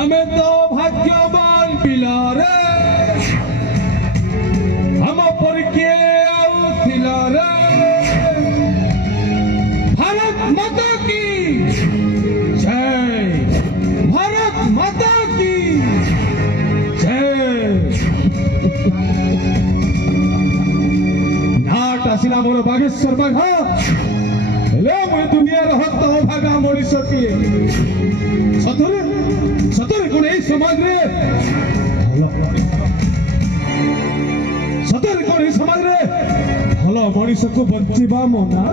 हमें तो भाग्यवान पिला रे हम पर के आउथिला रे भारत माता की जय भारत माता की जय नाट आसिला मोर बागेश्वर बाघ हेलो मैं दुनिया रहत भागा मनीष किए सतरे सतरे कोन ए समाज रे सतरे कोन ए समाज रे भलो मनीष को बंचिबा मना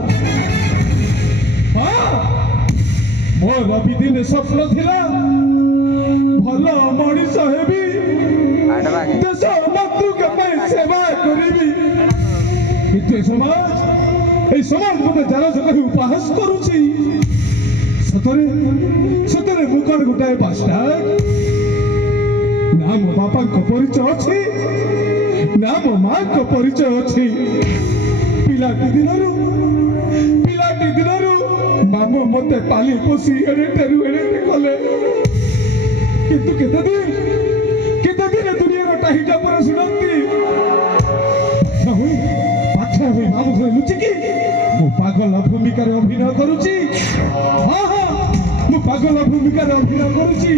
मोर रवि दिन स्वप्न थिला भलो मनीष हेबी देश मातृ के पई सेवा करिबी किते समाज मते जान जग उपहास करूची सतरे सतरे मुकर गुटाए पास्ता ना मो बापा को परिचय अछि ना मो मां को परिचय अछि पिलाटी दिनरु मामो मते पाली पोसी एडे कले किंतु केते दिन दुनिया रो टाहिटा पर सुनंती हुई मामू घर लुचि की मु पागल भूमिका रे अभिनय करूची मु पागल भूमिका रे अभिनय करूची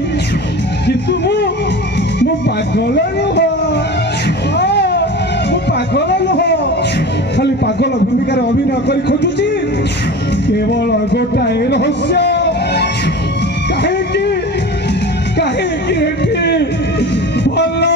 किंतु मु पागल नह खाली पागल भूमिका रे अभिनय करी खोजुची केवल गोटाए रहस्य काहे भला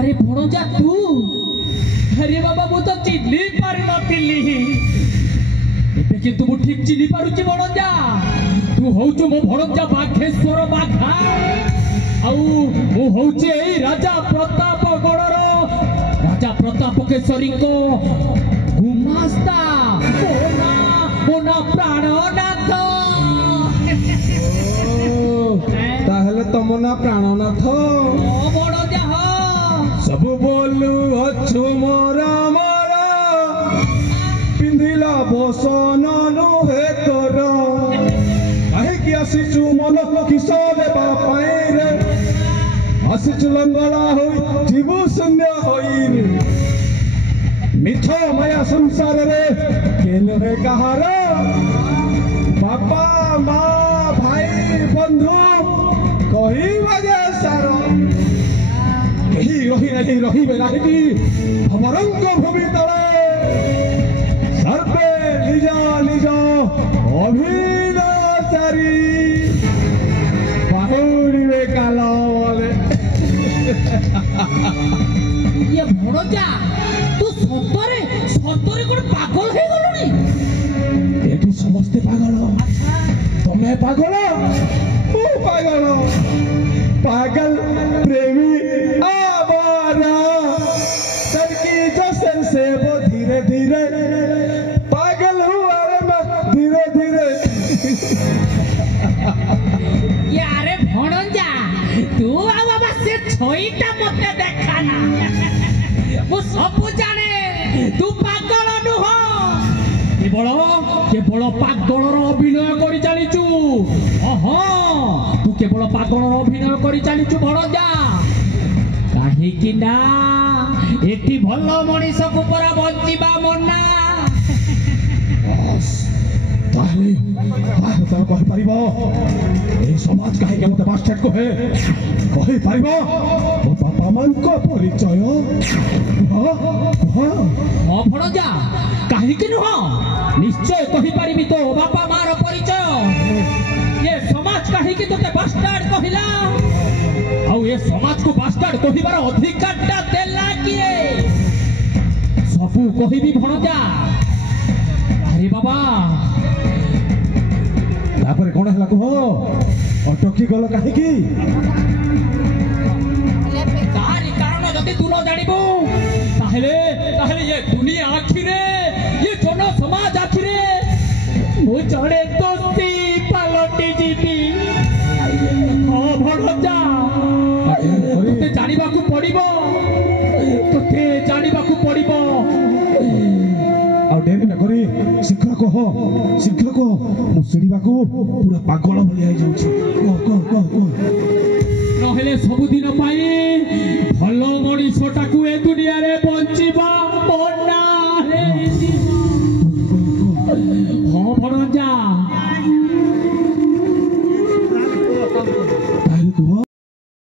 अरे भणजा तू अरे बाबा मु तो चिन्ही पारि नथिली एबे किंतु मु ठीक चिन्ही पारुची भणजा तू होउछु मो भणजा बाघेश्वर बाघा आउ मु होउची एई राजा प्रतापगढ़र राजा प्रतापकेशरी को गुमास्ता मोना प्राणनाथ ताहले तमना प्राणनाथ सब बोलू अच्छु मोरा मोरा पिंधिला बसन नुहे तोर कहीं आसीचु मन किशोर बापाई रे आसीचु लंगड़ा होई जीवु शून्य होई मिठो माया संसार रे केन रे कहार बापा माँ भाई बंधु कही बजे सार रही भमरंग भूमि तले सर्वे निज निज अभिनचारी बाहुड़े काल ये भणजा तू सतरे सतरे कोन पागल हे गलुनी एठी समस्ते पागल तमे पागल ओ पागल प्रेमी से वो धीरे धीरे पागल हुआ रे मैं धीरे धीरे यारे भणजा तू बाबा से छोईटा मते देखाना वो सब जाने ତୁ ପାଗଳ ନୁହଁ, କେବଳ କେବଳ ପାଗଳର ଅଭିନୟ କରି ଚାଲିଛୁ। ତୁ କେବଳ ପାଗଳର ଅଭିନୟ କରି ଚାଲିଛୁ ଭଣଜା, କାହିଁକି ନା ଏଠି ଭଲ ମଣିଷକୁ ପରା ବଞ୍ଚିବା ମନା। ତାହେଲେ ତମେ କହିପାରିବ এই সমাজ কাহিকে মতে বাস্টার্ড কহে কহিପାରିବ ମୋ ବାପା ମାଙ୍କ ପରିଚୟ? ହଁ ଭଣଜା, କାହିଁକି ନୁହଁ, ନିଶ୍ଚୟ କହିପାରିବି ତୋ ବାପା ମାର ପରିଚୟ। ଏ ସମାଜ କାହିଁକି ତୋତେ ବାସ୍ଟାର୍ଡ କହିଲା, ଆଉ ଏ ସମାଜକୁ ବାସ୍ଟାର୍ଡ କହିବାର ଅଧିକାରଟା ଦେଲା କିଏ? ସବୁ କହିବି ଭଣଜା। ଆରେ ବାବା, ତାପରେ କଣ ହେଲା କୁହ? ଅଟକି ଗଲ କାହିଁକି? ତାରି କାରଣ ଯଦି ତୁ ନ ଜାଣିବୁ, ତାହେଲେ ତାହେଲେ ଏ ଦୁନିଆ ଆଖିରେ, ଏ ଜନ ସମାଜ ଆଖିରେ ମୁଁ ଜଣେ ଦୋଷୀ ପାଲଟି ଯିବି। ହଁ ଭଣଜା, ତୋତେ ଜାଣିବାକୁ ପଡିବ, ତୋତେ ଜାଣିବାକୁ ପଡିବ। ଆଉ ଡେରି ନ କରି ଶୀଘ୍ର କହ, ଶୀଘ୍ର କହ, ମୁଁ ଶୁଣିବାକୁ ପୁରା ପାଗଳ ଭଳିଆ ହେଇଯାଉଛି। ନହେଲେ ସବୁଦିନ ପାଇଁ ଭଲ ମଣିଷଟାକୁ ଏ ଦୁନିଆରେ ବଞ୍ଚିବା ମନା।